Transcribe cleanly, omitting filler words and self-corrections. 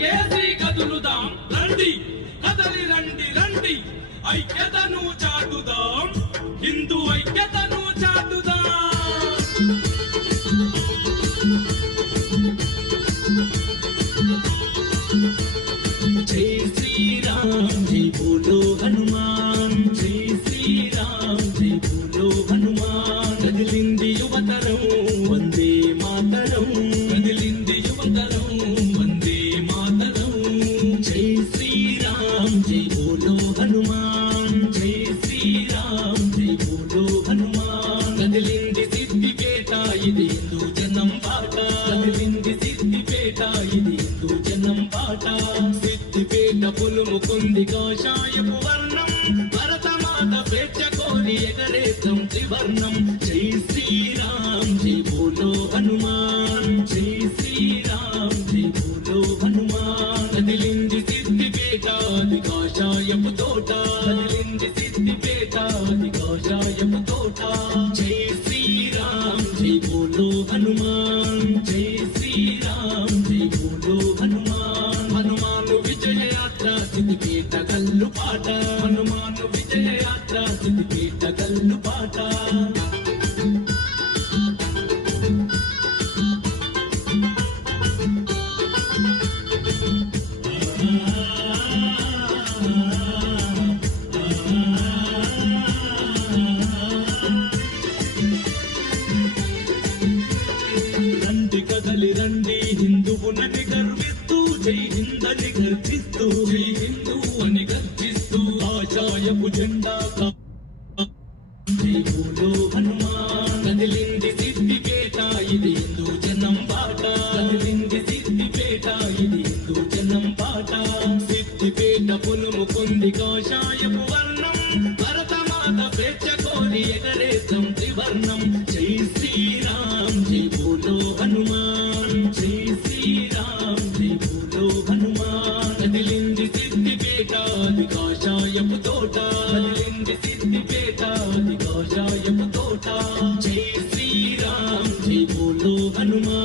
కేసి కదులుదాం రండి, కదలి రండి రండి, ఐక్యతను చాటుదాం, హిందూ ఐక్యతను చాటుదాం. జై శ్రీరామ్ జై బోలో హనుమాన్, జై శ్రీరామ్ జై బోలో హనుమాన్. కదిలింది యువతరం వందే మాతరం, కదిలింది యువతరం వందే మాతరం. జై శ్రీరామ్ జై బోలో హనుమాన్, జై శ్రీరామ్ జై బోలో హనుమాన్. కదిలింది సిద్దిపేట ఇది హిందూ జనం బాట, కదిలింది సిద్దిపేట ఇది హిందూ జనం బాట. సిద్దిపేట పులుముకుంది కాషాయపు వర్ణం, భరతమాత స్వేచ్ఛ కోరి ఎగరేతం త్రివర్ణం. జై శ్రీరామ్ జై బోలో హనుమాన్, జై శ్రీరామ్ జై బోలో హనుమాన్. కదిలింది సిద్దిపేట అది కాషాయపు తోట, కదిలింది సిద్దిపేట అది కాషాయపు తోట. జై శ్రీరామ్ జై బోలో హనుమాన్, జై శ్రీరామ్ జై బోలో హనుమాన్. హనుమాను విజయయాత్ర సిద్దిపేట గల్లు పాట, హనుమాను విజయయాత్ర సిద్దిపేట గల్లు పాట. రండి కదలి రండి హిందువునని గర్విస్తూ, జై హిందని గర్జిస్తూ, జై హిందూ అని గర్జిస్తూ, ఆచాయపు జెండా